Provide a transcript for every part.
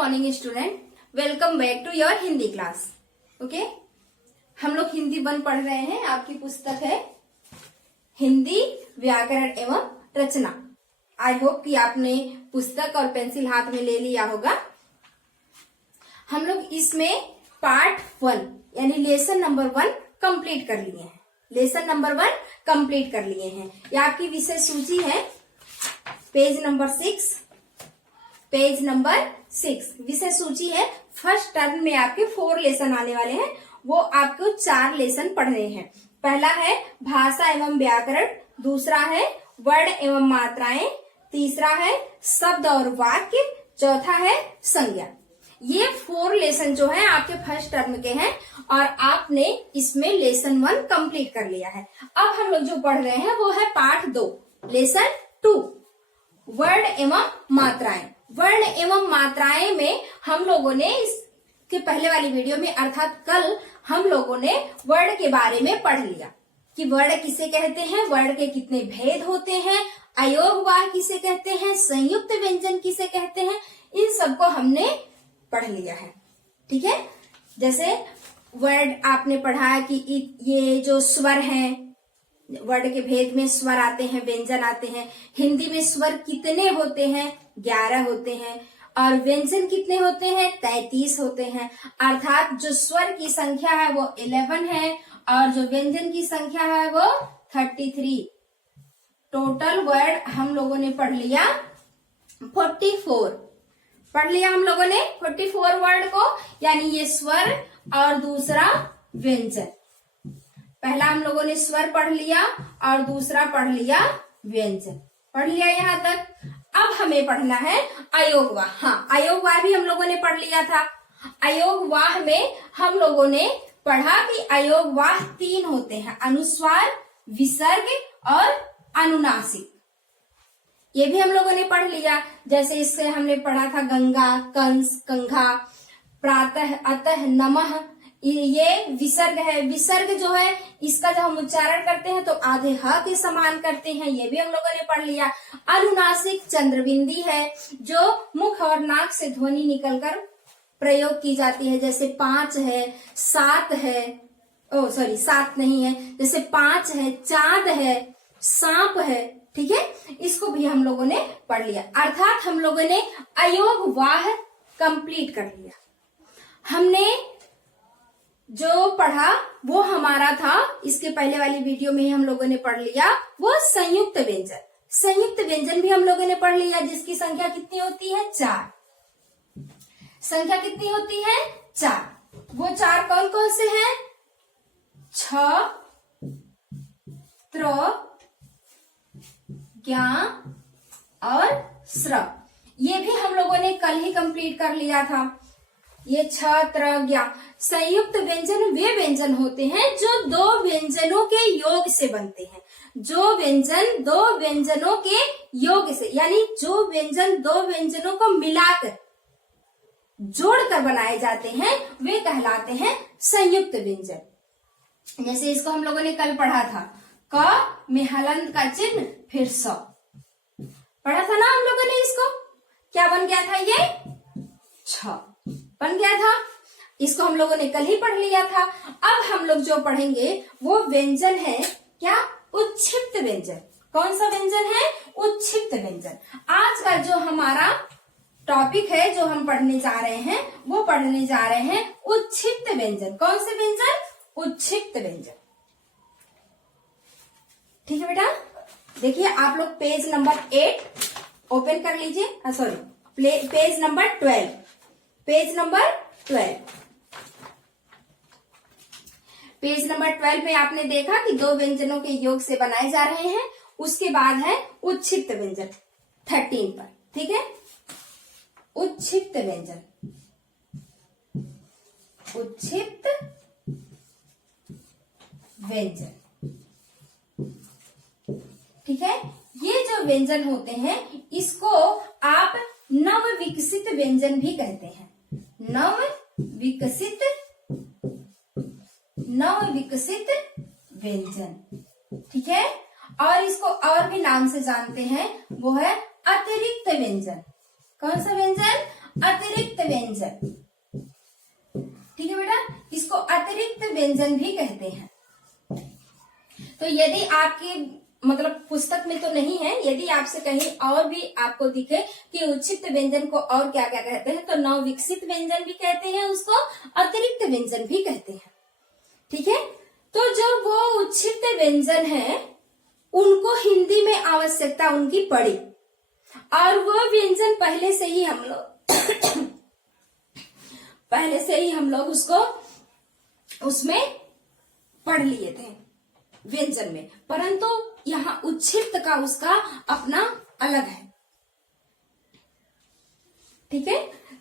Morning student, welcome back to your Hindi class. Okay, हम लोग हिंदी 1 पढ़ रहे हैं। आपकी पुस्तक है हिंदी व्याकरण एवं रचना। आई होप कि आपने पुस्तक और पेंसिल हाथ में ले लिया होगा। हम लोग इसमें पार्ट 1 यानी लेसन नंबर 1 कंप्लीट कर लिए हैं। लेसन नंबर 1 कंप्लीट कर लिए हैं। ये आपकी विषय सूची है, पेज नंबर 6। पेज नंबर 6 विषय सूची है। फर्स्ट टर्म में आपके 4 लेसन आने वाले हैं। वो आपको 4 लेसन पढ़ने हैं। पहला है भाषा एवं व्याकरण, दूसरा है वर्ण एवं मात्राएं, तीसरा है शब्द और वाक्य, चौथा है संज्ञा। ये 4 लेसन जो है आपके फर्स्ट टर्म के हैं और आपने इसमें लेसन 1 कंप्लीट कर लिया है। अब हम लोग जो पढ़ रहे हैं वो है पार्ट 2 लेसन 2 वर्ण एवं मात्राएं। वर्ण एवं मात्राएं में हम लोगों ने इसके पहले वाली वीडियो में अर्थात कल हम लोगों ने वर्ण के बारे में पढ़ लिया कि वर्ण किसे कहते हैं, वर्ण के कितने भेद होते हैं, अयोगवाह किसे कहते हैं, संयुक्त व्यंजन किसे कहते हैं, इन सबको हमने पढ़ लिया है। ठीक है, जैसे वर्ण आपने पढ़ा कि ये जो स्वर हैं, वर्ण के भेद में स्वर आते हैं, व्यंजन आते हैं। हिंदी में स्वर कितने होते हैं? 11 होते हैं। और व्यंजन कितने होते हैं? 33 होते हैं। अर्थात जो स्वर की संख्या है वो 11 है और जो व्यंजन की संख्या है वो 33। टोटल वर्ड हम लोगों ने पढ़ लिया 44। पढ़ लिया हम लोगों ने 44 वर्ड को, यानी ये स्वर और दूसरा व्यंजन। पहला हम लोगों ने स्वर पढ़ लिया और दूसरा पढ़ लिया व्यंजन। पढ़ लिया यहाँ तक। अब हमें पढ़ना है अयोगवाह। हाँ, अयोगवाह भी हम लोगों ने पढ़ लिया था। अयोगवाह में हम लोगों ने पढ़ा कि अयोगवाह 3 होते हैं, अनुस्वार, विसर्ग और अनुनासिक। ये भी हम लोगों ने पढ़ लिया। जैसे इससे हमने पढ़ा था गंगा, कंस, कंघा, प्रातः, अतः, नमः। ये विसर्ग है। विसर्ग जो है इसका जब हम उच्चारण करते हैं तो आधे ह के समान करते हैं, ये भी हम लोगों ने पढ़ लिया। अनुनासिक चंद्रबिंदी है जो मुख और नाक से ध्वनि निकलकर प्रयोग की जाती है। जैसे 5 है, 7 है, 7 नहीं है, जैसे 5 है, चांद है, सांप है। ठीक है, इसको भी हम लोगों ने पढ़ लिया। अर्थात हम लोगों ने अयोगवाह कंप्लीट कर लिया। हमने जो पढ़ा वो हमारा था, इसके पहले वाली वीडियो में ही हम लोगों ने पढ़ लिया, वो संयुक्त व्यंजन। संयुक्त व्यंजन भी हम लोगों ने पढ़ लिया, जिसकी संख्या कितनी होती है? 4। संख्या कितनी होती है? 4। वो 4 कौन कौन से हैं? छ, त्र, ज्ञ और स्र। ये भी हम लोगों ने कल ही कंप्लीट कर लिया था। ये छ, त्र, ज्ञ। संयुक्त व्यंजन वे व्यंजन होते हैं जो 2 व्यंजनों के योग से बनते हैं। जो व्यंजन 2 व्यंजनों के योग से, यानी जो व्यंजन 2 व्यंजनों को मिलाकर जोड़कर बनाए जाते हैं, वे कहलाते हैं संयुक्त व्यंजन। जैसे इसको हम लोगों ने कल पढ़ा था, क में हलंत का चिन्ह, फिर स। पढ़ा था ना हम लोगों ने इसको। क्या बन गया था? ये छ बन गया था। इसको हम लोगों ने कल ही पढ़ लिया था। अब हम लोग जो पढ़ेंगे वो व्यंजन है क्या? उच्छिप्त व्यंजन। कौन सा व्यंजन है? उच्छिप्त व्यंजन। आज का जो हमारा टॉपिक है, जो हम पढ़ने जा रहे हैं, वो पढ़ने जा रहे हैं उच्छिप्त व्यंजन। कौन से व्यंजन? उच्छिप्त व्यंजन। ठीक है बेटा, देखिए आप लोग पेज नंबर 8 ओपन कर लीजिए। Page number 12। Page number 12। Page number 12 में आपने देखा कि 2 व्यंजनों के योग से बनाए जा रहे हैं। उसके बाद है उच्छिप्त व्यंजन 13 पर। ठीक है, उच्छिप्त व्यंजन। उच्छिप्त व्यंजन। ठीक है, ये जो व्यंजन होते हैं इसको आप नव विकसित व्यंजन भी कहते हैं। नव विकसित व्यंजन। ठीक है, और इसको और भी नाम से जानते हैं, वो है अतिरिक्त व्यंजन। कौन सा व्यंजन? अतिरिक्त व्यंजन। ठीक है बेटा, इसको अतिरिक्त व्यंजन भी कहते हैं। तो यदि आपकी मतलब पुस्तक में तो नहीं है, यदि आपसे कहीं और भी आपको दिखे कि उच्छिष्ट व्यंजन को और क्या क्या कहते हैं, तो नवविकसित व्यंजन भी कहते हैं, उसको अतिरिक्त व्यंजन भी कहते हैं। ठीक है, तो जो वो उच्छिष्ट व्यंजन है उनको हिंदी में आवश्यकता उनकी पड़ी, और वो व्यंजन पहले से ही हम लोग उसको उसमें पढ़ लिए थे व्यंजन में, परंतु यहाँ उच्छिष्ट का उसका अपना अलग है। ठीक है,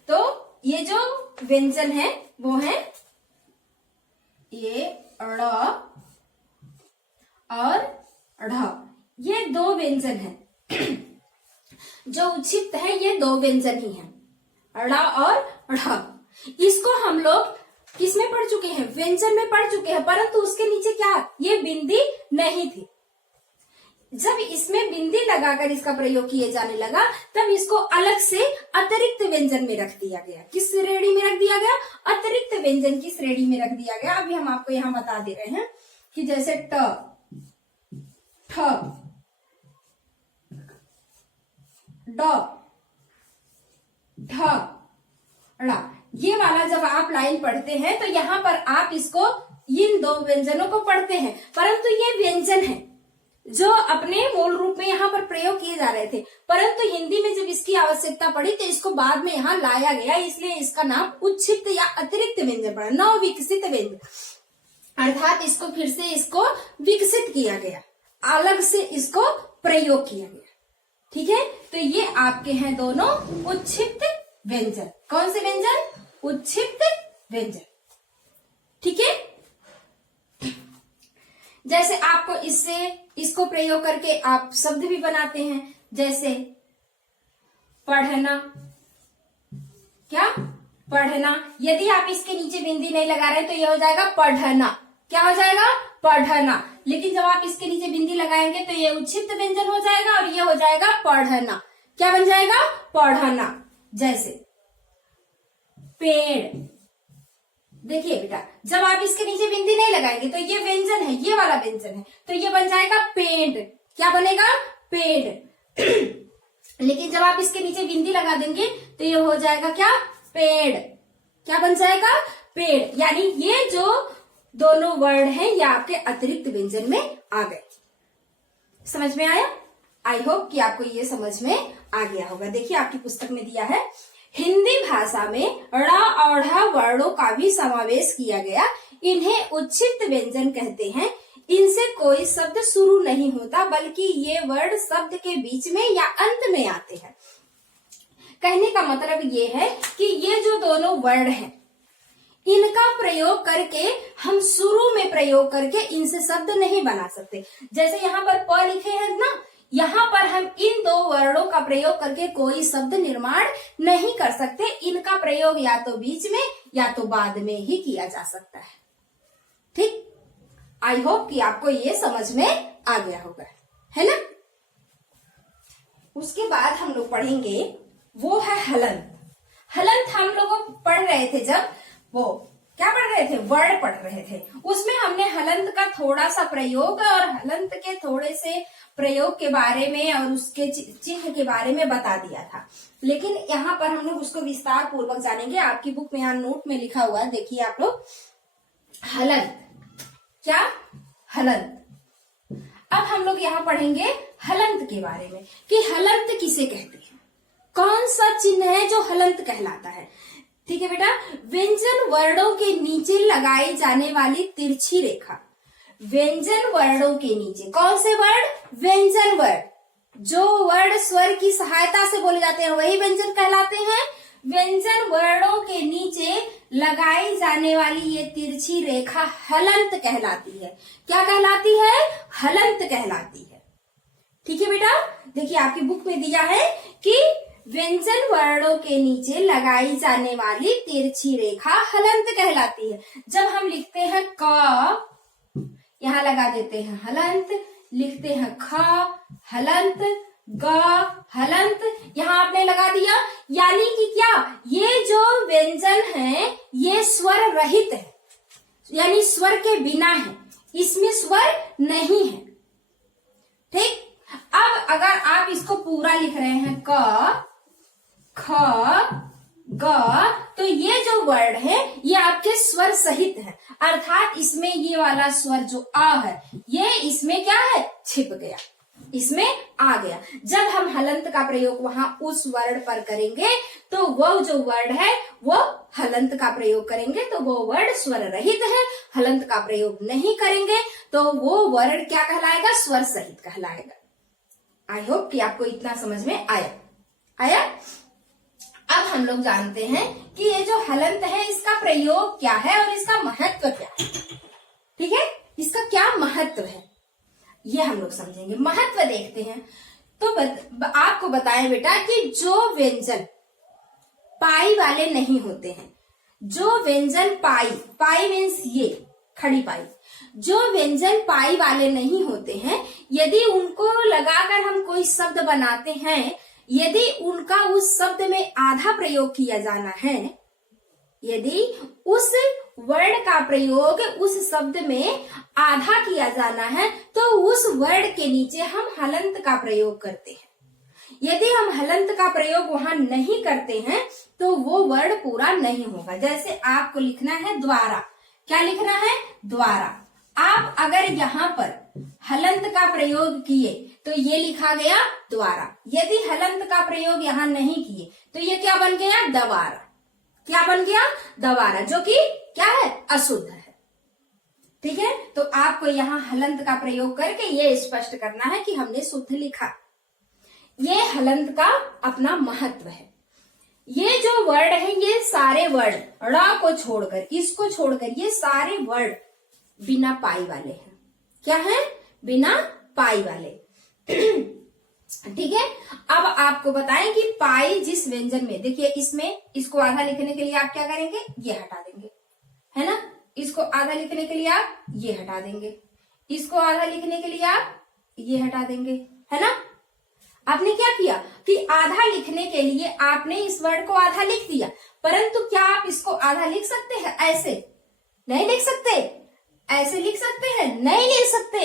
तो ये जो व्यंजन है वो है ये ड़ और ढ़, ये दो व्यंजन है। जो उच्छिष्ट है ये दो व्यंजन ही है, ड़ और ढ़। इसको हम लोग किसमें पढ़ चुके हैं, व्यंजन में पढ़ चुके हैं, परंतु उसके नीचे क्या ये बिंदी नहीं थी। जब इसमें बिंदी लगाकर इसका प्रयोग किए जाने लगा तब इसको अलग से अतिरिक्त व्यंजन में रख दिया गया। किस श्रेणी में रख दिया गया, अतिरिक्त व्यंजन की श्रेणी में रख दिया गया। अभी हम आपको यहाँ बता दे रहे हैं कि जैसे ट, ठ, ड, ढ, ड़, ये वाला जब आप लाइन पढ़ते हैं तो यहाँ पर आप इसको इन दो व्यंजनों को पढ़ते हैं, परंतु ये व्यंजन है जो अपने मूल रूप में यहाँ पर प्रयोग किए जा रहे थे, परंतु हिंदी में जब इसकी आवश्यकता पड़ी तो इसको बाद में यहाँ लाया गया, इसलिए इसका नाम उच्छिष्ट या अतिरिक्त व्यंजन पड़ा, नवविकसित व्यंजन, अर्थात इसको फिर से इसको विकसित किया गया, अलग से इसको प्रयोग किया गया। ठीक है, तो ये आपके हैं दोनों उच्छिष्ट व्यंजन। कौन से व्यंजन, उच्छिष्ट व्यंजन। ठीक है, जैसे आपको इसको प्रयोग करके आप शब्द भी बनाते हैं, जैसे पढ़ना, क्या पढ़ना, यदि आप इसके नीचे बिंदी नहीं लगा रहे तो ये हो जाएगा पढ़ना। क्या हो जाएगा, पढ़ना। लेकिन जब आप इसके नीचे बिंदी लगाएंगे तो ये उच्छिष्ट व्यंजन हो जाएगा और ये हो जाएगा पढ़ना। क्या बन जाएगा, पढ़ना। जैसे पेड़, देखिए बेटा, जब आप इसके नीचे बिंदी नहीं लगाएंगे तो ये व्यंजन है, ये वाला व्यंजन है, तो ये बन जाएगा पेड़। क्या बनेगा, पेड़। लेकिन जब आप इसके नीचे बिंदी लगा देंगे तो ये हो जाएगा क्या, पेड़। क्या बन जाएगा, पेड़। यानी ये जो दोनों वर्ड हैं ये आपके अतिरिक्त व्यंजन में आ गए। समझ में आया? आई होप कि आपको ये समझ में आ गया होगा। देखिए आपकी पुस्तक में दिया है, हिंदी भाषा में ड़ और ढ़ वर्णों का भी समावेश किया गया। इन्हें उच्छिष्ट व्यंजन कहते हैं। इनसे कोई शब्द शुरू नहीं होता, बल्कि ये वर्ड शब्द के बीच में या अंत में आते हैं। कहने का मतलब ये है कि ये जो दोनों वर्ड हैं, इनका प्रयोग करके हम शुरू में प्रयोग करके इनसे शब्द नहीं बना सकते। जैसे यहाँ पर प लिखे हैं ना, यहाँ पर हम इन दो वर्णों का प्रयोग करके कोई शब्द निर्माण नहीं कर सकते। इनका प्रयोग या तो बीच में या तो बाद में ही किया जा सकता है। ठीक, आई होप कि आपको ये समझ में आ गया होगा, है ना। उसके बाद हम लोग पढ़ेंगे वो है हलंत। हलंत हम लोग पढ़ रहे थे, जब वो क्या पढ़ रहे थे, वर्ड पढ़ रहे थे, उसमें हमने हलंत का थोड़ा सा प्रयोग और हलंत के थोड़े से प्रयोग के बारे में और उसके चिन्ह के बारे में बता दिया था। लेकिन यहाँ पर हम लोग उसको विस्तार पूर्वक जानेंगे। आपकी बुक में यहाँ नोट में लिखा हुआ है, देखिए आप लोग, हलंत। क्या, हलंत। अब हम लोग यहाँ पढ़ेंगे हलंत के बारे में कि हलंत किसे कहते हैं, कौन सा चिन्ह है जो हलंत कहलाता है। ठीक है बेटा, व्यंजन वर्णों के नीचे लगाई जाने वाली तिरछी रेखा। व्यंजन वर्णों के नीचे, कौन से वर्ड, व्यंजन वर्ड। जो वर्ड स्वर की सहायता से बोले जाते हैं वही व्यंजन कहलाते हैं। व्यंजन वर्णों के नीचे लगाई जाने वाली ये तिरछी रेखा हलंत कहलाती है। क्या कहलाती है, हलंत कहलाती है। ठीक है बेटा, देखिए आपकी बुक में दिया है कि व्यंजन वर्णों के नीचे लगाई जाने वाली तिरछी रेखा हलंत कहलाती है। जब हम लिखते हैं क, यहाँ लगा देते हैं हलंत, लिखते हैं ख, हलंत, ग, हलंत, यहाँ आपने लगा दिया। यानी कि क्या, व्यंजन है ये स्वर रहित है, यानी स्वर के बिना है, इसमें स्वर नहीं है। ठीक, अब अगर आप इसको पूरा लिख रहे हैं क ख ग, तो ये जो वर्ड है ये आपके स्वर सहित है, अर्थात इसमें ये वाला स्वर जो आ है ये इसमें क्या है, छिप गया, इसमें आ गया। जब हम हलंत का प्रयोग वहां उस वर्ड पर करेंगे तो वो जो वर्ड है वो हलंत का प्रयोग करेंगे तो वो वर्ड स्वर रहित है, हलंत का प्रयोग नहीं करेंगे तो वो वर्ड क्या कहलाएगा, स्वर सहित कहलाएगा। आई होप कि आपको इतना समझ में आया। अब हम लोग जानते हैं कि ये जो हलंत है इसका प्रयोग क्या है और इसका महत्व क्या है। ठीक है, इसका क्या महत्व है ये हम लोग समझेंगे। महत्व देखते हैं तो आपको बताएं बेटा कि जो व्यंजन पाई वाले नहीं होते हैं, जो व्यंजन पाई मीन्स ये खड़ी पाई, जो व्यंजन पाई वाले नहीं होते हैं, यदि उनको लगाकर हम कोई शब्द बनाते हैं, यदि उनका उस शब्द में आधा प्रयोग किया जाना है, यदि उस वर्ड का प्रयोग उस शब्द में आधा किया जाना है तो उस वर्ड के नीचे हम हलंत का प्रयोग करते हैं। यदि हम हलंत का प्रयोग वहां नहीं करते हैं तो वो वर्ड पूरा नहीं होगा। जैसे आपको लिखना है द्वारा, क्या लिखना है, द्वारा। आप अगर यहाँ पर हलंत का प्रयोग किए तो ये लिखा गया द्वारा। यदि हलंत का प्रयोग यहाँ नहीं किए तो ये क्या बन गया, दवारा। क्या बन गया, दवारा, जो कि क्या है, अशुद्ध है। ठीक है, तो आपको यहाँ हलंत का प्रयोग करके ये स्पष्ट करना है कि हमने शुद्ध लिखा। ये हलंत का अपना महत्व है। ये जो वर्ड है ये सारे वर्ड ड़ को छोड़कर, इसको छोड़कर ये सारे वर्ड बिना पाई वाले हैं। क्या है, बिना पाई वाले। ठीक है, अब आपको बताएं कि पाई जिस व्यंजन में, देखिए इसमें इसको आधा लिखने के लिए आप क्या करेंगे, ये हटा देंगे, है ना। इसको आधा लिखने के लिए आप ये हटा देंगे, इसको आधा लिखने के लिए आप ये हटा देंगे, है ना। आपने क्या किया कि आधा लिखने के लिए आपने इस वर्ड को आधा लिख दिया, परंतु क्या आप इसको आधा लिख सकते हैं, ऐसे नहीं लिख सकते। ऐसे लिख सकते हैं, नहीं लिख सकते।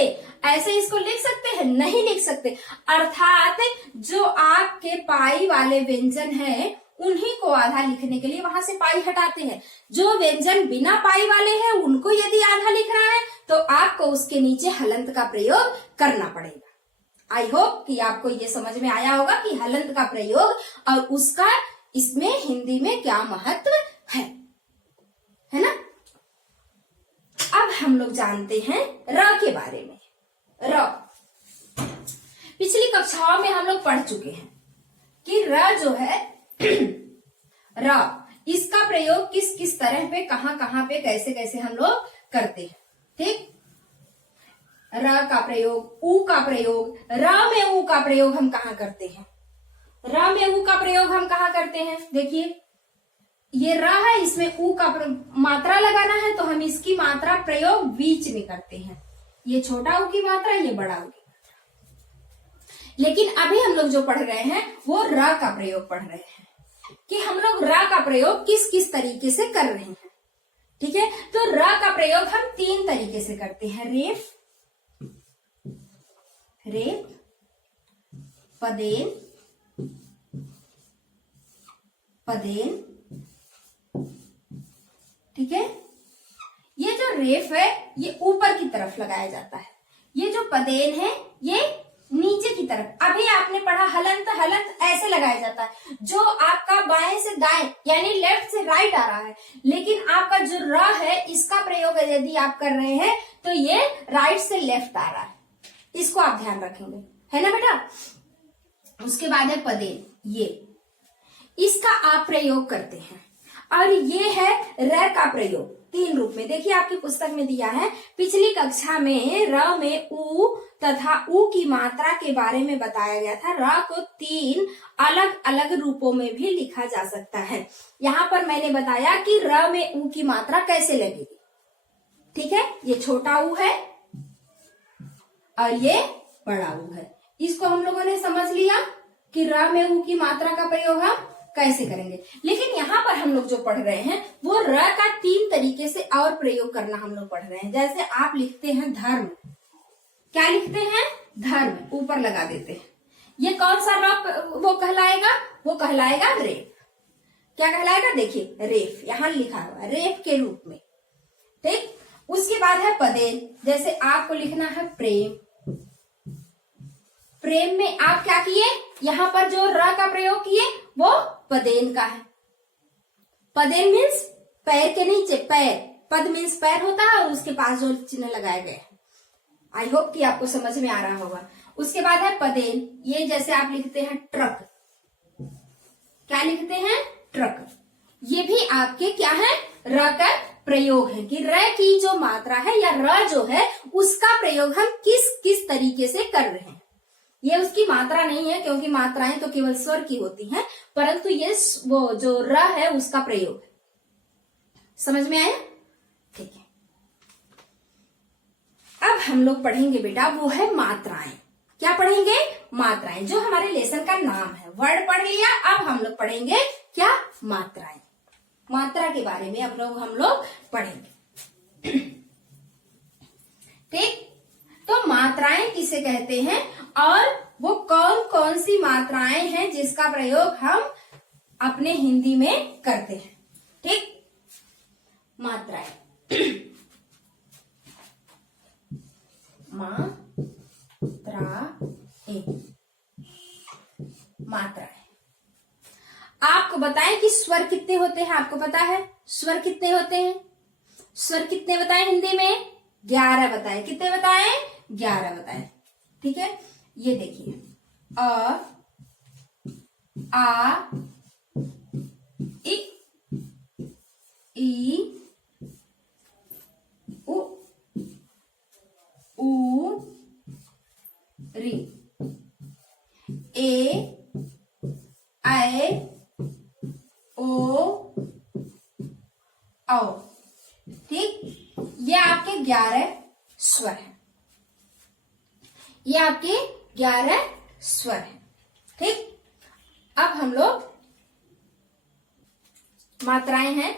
ऐसे इसको लिख सकते हैं, नहीं लिख सकते। अर्थात जो आपके पाई वाले व्यंजन हैं उन्हीं को आधा लिखने के लिए वहां से पाई हटाते हैं। जो व्यंजन बिना पाई वाले हैं उनको यदि आधा लिखना है तो आपको उसके नीचे हलंत का प्रयोग करना पड़ेगा। आई होप कि आपको ये समझ में आया होगा कि हलंत का प्रयोग और उसका इसमें हिंदी में क्या महत्व है ना। अब हम लोग जानते हैं र के बारे में। र पिछली कक्षाओं में हम लोग पढ़ चुके हैं कि र जो है र इसका प्रयोग किस किस तरह पे, कहां पे, कैसे कैसे हम लोग करते हैं। ठीक, र का प्रयोग, ऊ का प्रयोग, र में ऊ का प्रयोग हम कहाँ करते हैं, र में ऊ का प्रयोग हम कहाँ करते हैं। देखिए ये र है, इसमें ऊ का मात्रा लगाना है तो हम इसकी मात्रा प्रयोग बीच में करते हैं। ये छोटा ऊ की मात्रा, ये बड़ा ऊ की मात्रा। लेकिन अभी हम लोग जो पढ़ रहे हैं वो र का प्रयोग पढ़ रहे हैं कि हम लोग र का प्रयोग किस किस तरीके से कर रहे हैं। ठीक है, तो र का प्रयोग हम 3 तरीके से करते हैं। रेफ, रेफ, पदेन, पदेन। ठीक है, ये जो रेफ है ये ऊपर की तरफ लगाया जाता है, ये जो पदेन है ये नीचे की तरफ। अभी आपने पढ़ा हलंत, हलंत ऐसे लगाया जाता है जो आपका बाएं से दाएं यानी लेफ्ट से राइट आ रहा है, लेकिन आपका जो र है इसका प्रयोग यदि आप कर रहे हैं तो ये राइट से लेफ्ट आ रहा है। इसको आप ध्यान रखेंगे, है ना बेटा। उसके बाद है पदेन, ये इसका आप प्रयोग करते हैं। और ये है र का प्रयोग 3 रूप में। देखिए आपकी पुस्तक में दिया है, पिछली कक्षा में र में ऊ तथा ऊ की मात्रा के बारे में बताया गया था। र को 3 अलग अलग रूपों में भी लिखा जा सकता है। यहाँ पर मैंने बताया कि र में ऊ की मात्रा कैसे लगेगी। ठीक है, ये छोटा ऊ है और ये बड़ा ऊ है। इसको हम लोगों ने समझ लिया कि र में ऊ की मात्रा का प्रयोग हम कैसे करेंगे। लेकिन यहाँ पर हम लोग जो पढ़ रहे हैं वो र का 3 तरीके से और प्रयोग करना हम लोग पढ़ रहे हैं। जैसे आप लिखते हैं धर्म, क्या लिखते हैं, धर्म, ऊपर लगा देते हैं, ये कौन सा र वो कहलाएगा, वो कहलाएगा रेफ। क्या कहलाएगा, देखिए रेफ यहाँ लिखा हुआ है, रेफ के रूप में, ठीक। उसके बाद है पदेन, जैसे आपको लिखना है प्रेम, प्रेम में आप क्या किए, यहाँ पर जो र का प्रयोग किए वो पदेन का है। पदेन मीन्स पैर के नीचे, पैर, पद मीन्स पैर होता है और उसके पास जो चिन्ह लगाए गए। आई होप कि आपको समझ में आ रहा होगा। उसके बाद है पदेन, ये जैसे आप लिखते हैं ट्रक, क्या लिखते हैं, ट्रक, ये भी आपके क्या है, र का प्रयोग है कि र की जो मात्रा है या र जो है उसका प्रयोग हम किस किस तरीके से कर रहे हैं। ये उसकी मात्रा नहीं है क्योंकit मात्राएं तो केवल स्वर की होती हैं, परंतु ये वो जो र है उसका प्रयोग है। समझ में आया, ठीक है। अब हम लोग पढ़ेंगे बेटा वो है मात्राएं। क्या पढ़ेंगे, मात्राएं, जो हमारे लेसन का नाम है। वर्ड पढ़ लिया, अब हम लोग पढ़ेंगे क्या, मात्राएं। मात्रा के बारे में अब लोग हम लोग पढ़ेंगे, ठीक। तो मात्राएं किसे कहते हैं और वो कौन कौन सी मात्राएं हैं जिसका प्रयोग हम अपने हिंदी में करते हैं, ठीक। मात्राएं, मात्राएं, आपको बताएं कि स्वर कितने होते हैं, आपको पता है स्वर कितने होते हैं, स्वर कितने बताएं हिंदी में, 11 बताएं, कितने बताएं, 11 बताएं, ठीक है। ये देखिए अ, आ, इ, ई, उ, ऊ, री, ए, ऐ, ओ, औ, ठीक। ये आपके 11 स्वर हैं, ये आपके 11 स्वर हैं, ठीक। अब हम लोग मात्राएं हैं,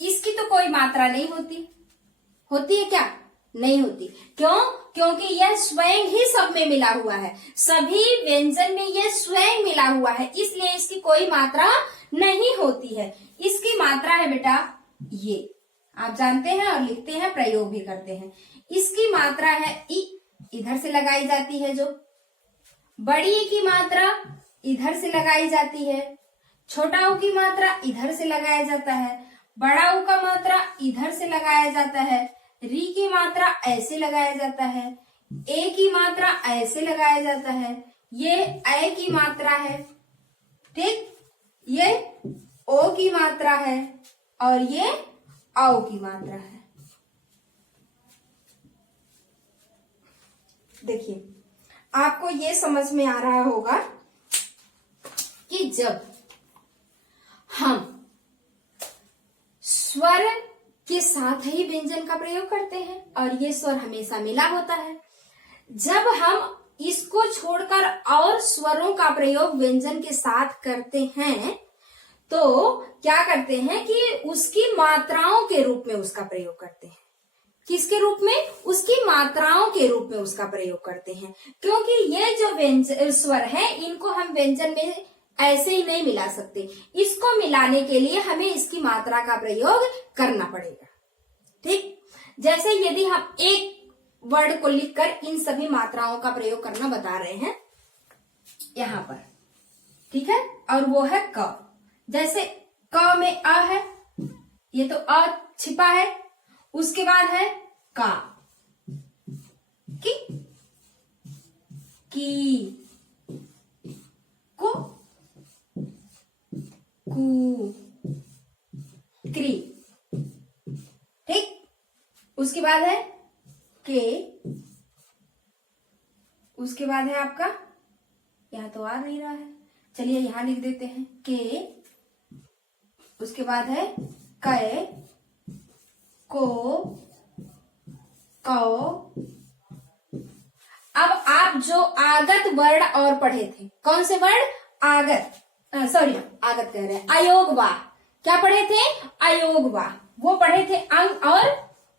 इसकी तो कोई मात्रा नहीं होती, होती है क्या, नहीं होती। क्यों, क्योंकि यह स्वयं ही सब में मिला हुआ है, सभी व्यंजन में यह स्वयं मिला हुआ है, इसलिए इसकी कोई मात्रा नहीं होती है। इसकी मात्रा है बेटा ये, आप जानते हैं और लिखते हैं, प्रयोग भी करते हैं। इसकी मात्रा है ई, इधर से लगाई जाती है, जो बड़ी ई की मात्रा इधर से लगाई जाती है, छोटा ऊ की मात्रा इधर से लगाया जाता है, बड़ा ऊ का मात्रा इधर से लगाया जाता है, री की मात्रा ऐसे लगाया जाता है, ए की मात्रा ऐसे लगाया जाता है, ये ऐ की मात्रा है, ठीक। ये ओ की मात्रा है और ये औ की मात्रा है। देखिए आपको ये समझ में आ रहा होगा कि जब हम स्वर के साथ ही व्यंजन का प्रयोग करते हैं और ये स्वर हमेशा मिला होता है, जब हम इसको छोड़कर और स्वरों का प्रयोग व्यंजन के साथ करते हैं तो क्या करते हैं कि उसकी मात्राओं के रूप में उसका प्रयोग करते हैं। किसके रूप में, उसकी मात्राओं के रूप में उसका प्रयोग करते हैं, क्योंकि ये जो व्यंजन स्वर है इनको हम व्यंजन में ऐसे ही नहीं मिला सकते, इसको मिलाने के लिए हमें इसकी मात्रा का प्रयोग करना पड़ेगा, ठीक। जैसे यदि हम एक वर्ड को लिखकर इन सभी मात्राओं का प्रयोग करना बता रहे हैं यहां पर, ठीक है, और वो है क। जैसे क में अ है, ये तो अ छिपा है, उसके बाद है का, की, कु, कू, क्री, ठीक। उसके बाद है के, उसके बाद है आपका, यहां तो आ नहीं रहा है, चलिए यहां लिख देते हैं के, उसके बाद है कै, को, कौ। अब आप जो आगत वर्ण और पढ़े थे, कौन से वर्ण, आगत, सॉरी आगत कह रहे हैं, अयोगवा। क्या पढ़े थे? अयोगवा। वो पढ़े थे अंग और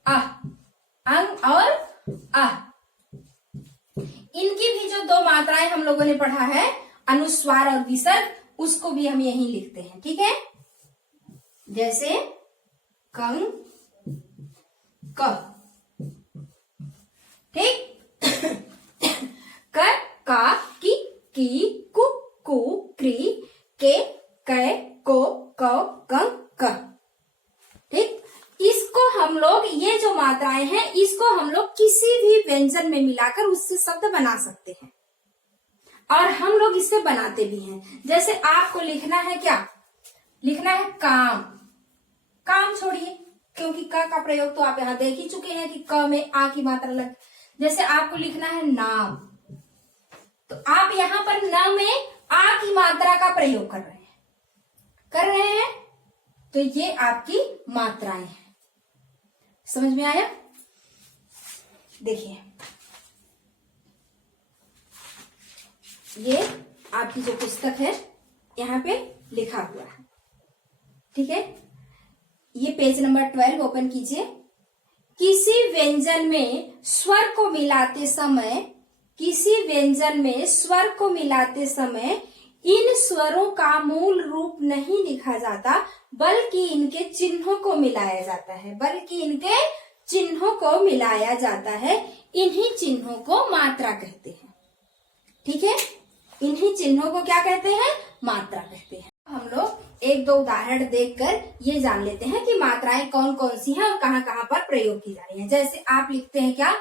आह, अंग और आह। इनकी भी जो दो मात्राएं हम लोगों ने पढ़ा है, अनुस्वार और विसर्ग, उसको भी हम यहीं लिखते हैं। ठीक है, जैसे कंग क, ठीक कर का की कु कु क्री के कै को कौ कंग क। ठीक, इसको हम लोग, ये जो मात्राएं हैं, इसको हम लोग किसी भी व्यंजन में मिलाकर उससे शब्द बना सकते हैं, और हम लोग इससे बनाते भी हैं। जैसे आपको लिखना है, क्या लिखना है? काम। काम छोड़िए, क्योंकि क का प्रयोग तो आप यहाँ देख ही चुके हैं कि क में आ की मात्रा लग। जैसे आपको लिखना है नाम, तो आप यहाँ पर न में आ की मात्रा का प्रयोग कर रहे हैं, तो ये आपकी मात्राएं हैं। समझ में आया? देखिए, ये आपकी जो पुस्तक है यहाँ पे लिखा हुआ है। ठीक है, ये पेज नंबर 12 ओपन कीजिए। किसी व्यंजन में स्वर को मिलाते समय, किसी व्यंजन में स्वर को मिलाते समय इन स्वरों का मूल रूप नहीं लिखा जाता, बल्कि इनके चिन्हों को मिलाया जाता है, बल्कि इनके चिन्हों को मिलाया जाता है। इन्हीं चिन्हों को मात्रा कहते हैं। ठीक है, इन्हीं चिन्हों को क्या कहते हैं? मात्रा कहते हैं। हम लोग एक दो उदाहरण देखकर ये जान लेते हैं कि मात्राएं कौन कौन सी हैं और कहाँ कहाँ पर प्रयोग की जा रही हैं। जैसे आप लिखते हैं क्या?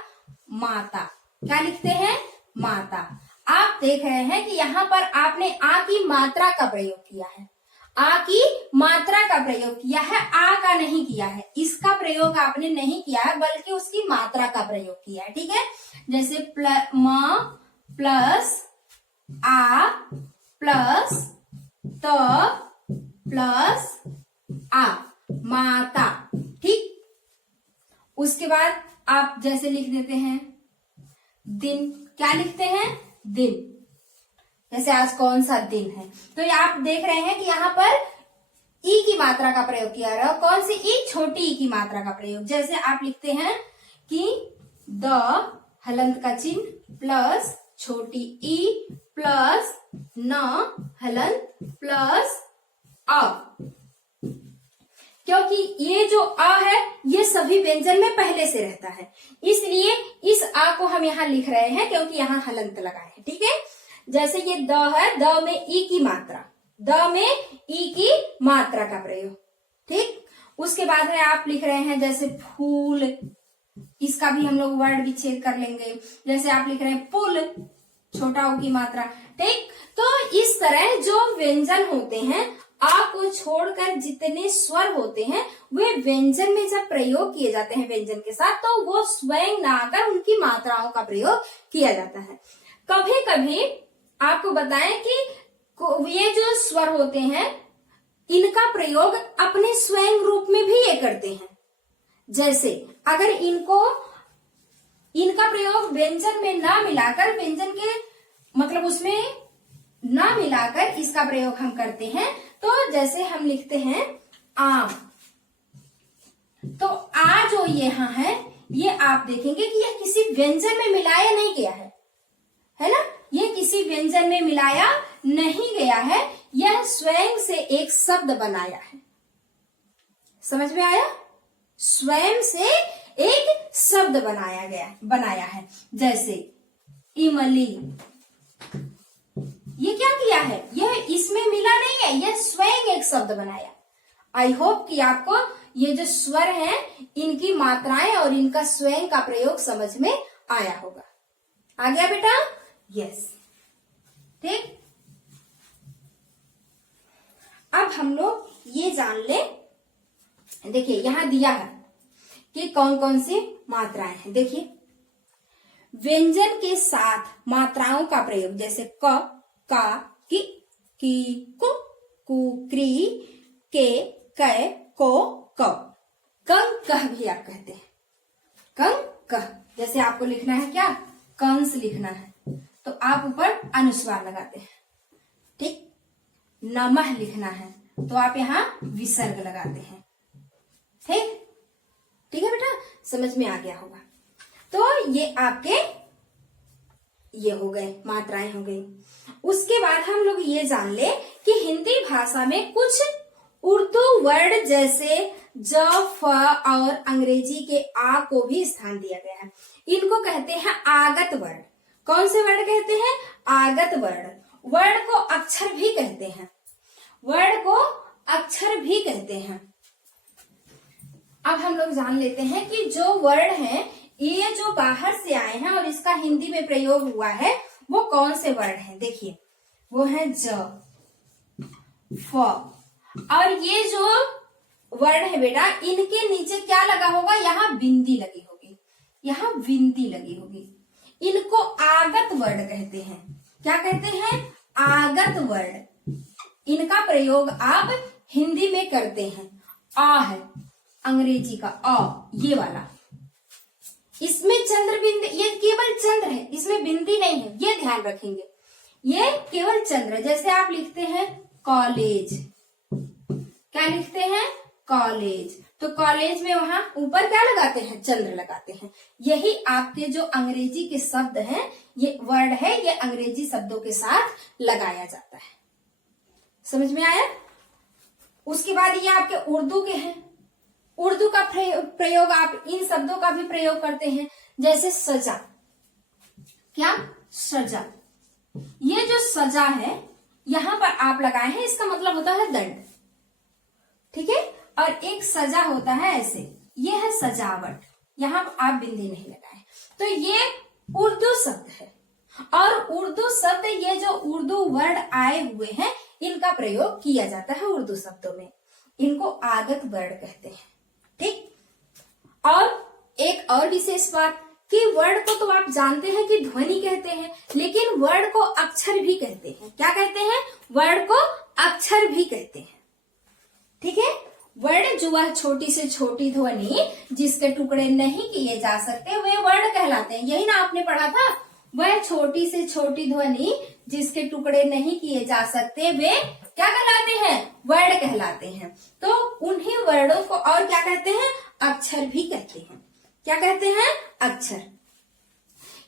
माता। क्या लिखते हैं? माता। आप देख रहे हैं कि यहाँ पर आपने आ की मात्रा का प्रयोग किया है, आ की मात्रा का प्रयोग किया है, आ का नहीं किया है। इसका प्रयोग आपने नहीं किया है, बल्कि उसकी मात्रा का प्रयोग किया है। ठीक है, जैसे म प्लस आ प्लस त प्लस आ, माता। ठीक, उसके बाद आप जैसे लिख देते हैं दिन। क्या लिखते हैं? दिन। जैसे आज कौन सा दिन है, तो ये आप देख रहे हैं कि यहाँ पर ई की मात्रा का प्रयोग किया रहा है। कौन सी ई? छोटी ई की मात्रा का प्रयोग। जैसे आप लिखते हैं कि द हलंत का चिन्ह प्लस छोटी ई प्लस न हलंत प्लस अ, क्योंकि ये जो अ है ये सभी व्यंजन में पहले से रहता है, इसलिए इस आ को हम यहाँ लिख रहे हैं, क्योंकि यहाँ हलंत लगा है। ठीक है, जैसे ये द है, द में ई की मात्रा, द में ई की मात्रा का प्रयोग। ठीक, उसके बाद है आप लिख रहे हैं जैसे फूल, इसका भी हम लोग वर्ड विच्छेद कर लेंगे। जैसे आप लिख रहे हैं पुल, छोटा ऊ की मात्रा। ठीक, तो इस तरह जो व्यंजन होते हैं, आ को छोड़कर जितने स्वर होते हैं, वे व्यंजन में जब प्रयोग किए जाते हैं व्यंजन के साथ, तो वो स्वयं ना आकर उनकी मात्राओं का प्रयोग किया जाता है। कभी कभी आपको बताएं कि ये जो स्वर होते हैं, इनका प्रयोग अपने स्वयं रूप में भी ये करते हैं। जैसे अगर इनका प्रयोग व्यंजन में ना मिलाकर, व्यंजन के मतलब उसमें ना मिलाकर इसका प्रयोग हम करते हैं, तो जैसे हम लिखते हैं आम, तो आ जो यहाँ है, ये आप देखेंगे कि यह किसी व्यंजन में मिलाया नहीं गया है ना? ये किसी व्यंजन में मिलाया नहीं गया है, यह स्वयं से एक शब्द बनाया है। समझ में आया? स्वयं से एक शब्द बनाया है। जैसे इमली, ये क्या किया है? यह इसमें मिला नहीं है, यह स्वयं एक शब्द बनाया। आई होप कि आपको ये जो स्वर हैं, इनकी मात्राएं और इनका स्वयं का प्रयोग समझ में आया होगा। आ गया बेटा? यस। ठीक, अब हम लोग ये जान ले, देखिए यहां दिया है कि कौन कौन सी मात्राएं हैं। देखिए, व्यंजन के साथ मात्राओं का प्रयोग, जैसे क, का, की, कु, क्री, के, कै, को, कौ। कंग कह भी आप कहते हैं, कंग कह। जैसे आपको लिखना है क्या? कंस लिखना है, तो आप ऊपर अनुस्वार लगाते हैं। ठीक, नमः लिखना है तो आप यहाँ विसर्ग लगाते हैं। ठीक ठीक है बेटा, समझ में आ गया होगा। तो ये आपके ये हो गए, मात्राएं हो गई। उसके बाद हम लोग ये जान ले कि हिंदी भाषा में कुछ उर्दू वर्ड जैसे ज, फ और अंग्रेजी के आ को भी स्थान दिया गया है। इनको कहते हैं आगत वर्ड। कौन से वर्ड कहते हैं? आगत वर्ड। वर्ड को अक्षर भी कहते हैं, वर्ड को अक्षर भी कहते हैं। अब हम लोग जान लेते हैं कि जो वर्ड हैं, ये जो बाहर से आए हैं और इसका हिंदी में प्रयोग हुआ है वो कौन से वर्ड हैं। देखिए वो है ज, फ, और ये जो वर्ड है बेटा, इनके नीचे क्या लगा होगा? यहाँ बिंदी लगी होगी, यहाँ बिंदी लगी होगी। इनको आगत वर्ड कहते हैं। क्या कहते हैं? आगत वर्ड। इनका प्रयोग आप हिंदी में करते हैं। आ है अंग्रेजी का अ, ये वाला, इसमें चंद्र बिंदी, ये केवल चंद्र है, इसमें बिंदी नहीं है, ये ध्यान रखेंगे। ये केवल चंद्र, जैसे आप लिखते हैं कॉलेज, क्या लिखते हैं? कॉलेज। तो कॉलेज में वहां ऊपर क्या लगाते हैं? चंद्र लगाते हैं। यही आपके जो अंग्रेजी के शब्द हैं, ये वर्ड है, ये अंग्रेजी शब्दों के साथ लगाया जाता है। समझ में आया? उसके बाद ये आपके उर्दू के हैं। उर्दू का प्रयोग आप इन शब्दों का भी प्रयोग करते हैं, जैसे सजा। क्या? सजा। ये जो सजा है यहां पर आप लगाए हैं, इसका मतलब होता है दंड। ठीक है? और एक सजा होता है ऐसे, ये है सजावट, यहां आप बिंदी नहीं लगाए। तो ये उर्दू शब्द है, और उर्दू शब्द, ये जो उर्दू वर्ड आए हुए हैं, इनका प्रयोग किया जाता है उर्दू शब्दों में। इनको आगत वर्ड कहते हैं। ठीक? और एक और विशेष बात कि वर्ड को तो आप जानते हैं कि ध्वनि कहते हैं, लेकिन वर्ड को अक्षर भी कहते हैं। क्या कहते हैं? वर्ड को अक्षर भी कहते हैं। ठीक है? वर्ड जो वह छोटी से छोटी ध्वनि जिसके टुकड़े नहीं किए जा सकते, वे वर्ड कहलाते हैं। यही ना आपने पढ़ा था, वह छोटी से छोटी ध्वनि जिसके टुकड़े नहीं किए जा सकते, वे क्या कहलाते हैं? वर्ड कहलाते हैं। तो उन्हीं वर्डों को और क्या कहते हैं? अक्षर भी कहते हैं। क्या कहते हैं? अक्षर।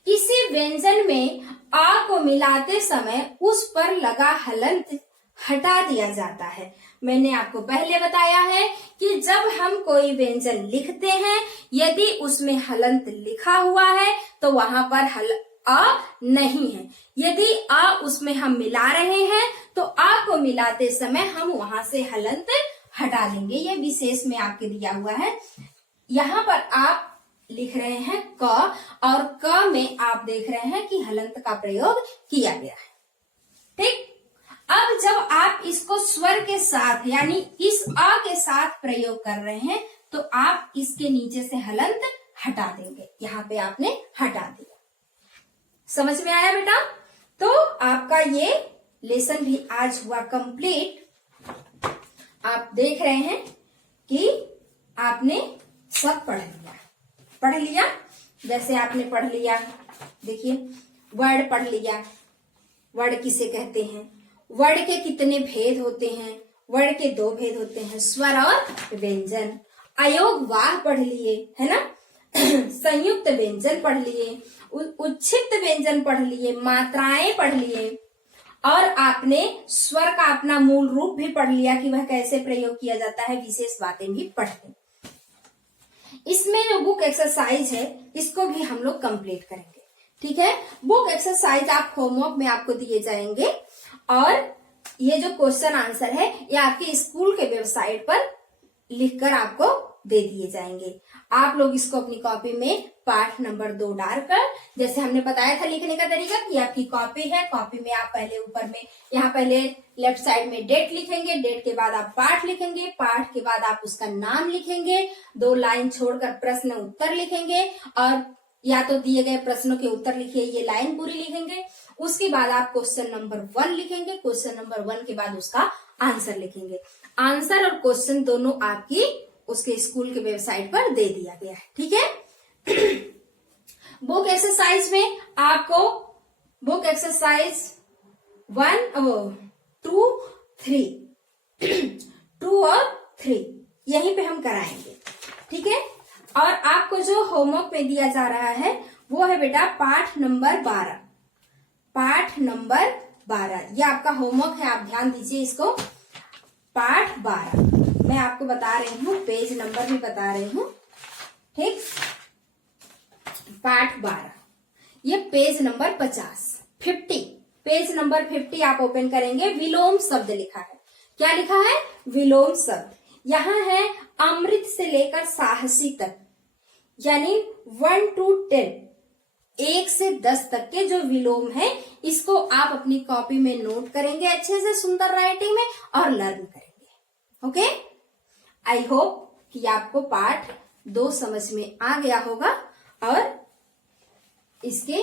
किसी व्यंजन में आ को मिलाते समय उस पर लगा हलंत हटा दिया जाता है। मैंने आपको पहले बताया है कि जब हम कोई व्यंजन लिखते हैं, यदि उसमें हलंत लिखा हुआ है तो वहां पर आ नहीं है। यदि आ उसमें हम मिला रहे हैं तो आ को मिलाते समय हम वहां से हलंत हटा देंगे। ये विशेष में आपके दिया हुआ है। यहाँ पर आप लिख रहे हैं क, और क में आप देख रहे हैं कि हलंत का प्रयोग किया गया है। ठीक? अब जब आप इसको स्वर के साथ यानी इस आ के साथ प्रयोग कर रहे हैं तो आप इसके नीचे से हलंत हटा देंगे। यहाँ पे आपने हटा दिया। समझ में आया बेटा? तो आपका ये लेसन भी आज हुआ कंप्लीट। आप देख रहे हैं कि आपने सब पढ़ लिया। जैसे आपने पढ़ लिया, देखिए वर्ड पढ़ लिया, वर्ड किसे कहते हैं, वर्ड के कितने भेद होते हैं, वर्ड के 2 भेद होते हैं, स्वर और व्यंजन। अयोग वाह पढ़ लिए, है ना? संयुक्त व्यंजन पढ़ लिए, उच्छिष्ट व्यंजन पढ़ लिए, मात्राएं पढ़ लिए, और आपने स्वर का अपना मूल रूप भी पढ़ लिया कि वह कैसे प्रयोग किया जाता है। विशेष बातें भी पढ़ ली। इसमें जो बुक एक्सरसाइज है इसको भी हम लोग कंप्लीट करेंगे। ठीक है? बुक एक्सरसाइज आप होमवर्क में आपको दिए जाएंगे, और ये जो क्वेश्चन आंसर है ये आपके स्कूल के वेबसाइट पर लिखकर आपको दे दिए जाएंगे। आप लोग इसको अपनी कॉपी में पाठ नंबर 2 डालकर, जैसे हमने बताया था लिखने का तरीका कि आपकी कॉपी है, कॉपी में आप पहले ऊपर में यहाँ पहले लेफ्ट साइड में डेट लिखेंगे, डेट के बाद आप पाठ लिखेंगे, पाठ के बाद आप उसका नाम लिखेंगे, 2 लाइन छोड़कर प्रश्न उत्तर लिखेंगे, और या तो दिए गए प्रश्नों के उत्तर लिखिए, ये लाइन पूरी लिखेंगे। उसके बाद आप क्वेश्चन नंबर 1 लिखेंगे, क्वेश्चन नंबर 1 के बाद उसका आंसर लिखेंगे। आंसर और क्वेश्चन दोनों आपकी उसके स्कूल के वेबसाइट पर दे दिया गया है। ठीक है? बुक एक्सरसाइज में आपको बुक एक्सरसाइज 1, 2, 3 2 और 3 यहीं पे हम कराएंगे, ठीक है। और आपको जो होमवर्क में दिया जा रहा है वो है बेटा पाठ नंबर 12, पाठ नंबर 12 ये आपका होमवर्क है, आप ध्यान दीजिए इसको। पाठ 12 मैं आपको बता रही हूँ, पेज नंबर भी बता रही हूँ, ठीक। पाठ 12 ये पेज नंबर 50 पेज नंबर 50 आप ओपन करेंगे। विलोम शब्द लिखा है, क्या लिखा है? विलोम शब्द। यहाँ है अमृत से लेकर साहसी तक, यानी 1 to 10 1 से 10 तक के जो विलोम है इसको आप अपनी कॉपी में नोट करेंगे अच्छे से सुंदर राइटिंग में और लर्न करेंगे। ओके, आई होप कि आपको पाठ 2 समझ में आ गया होगा और इसके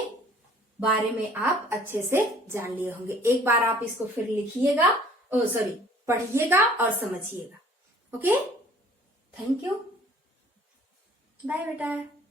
बारे में आप अच्छे से जान लिए होंगे। एक बार आप इसको फिर लिखिएगा, पढ़िएगा और समझिएगा। ओके, थैंक यू, बाय बेटा।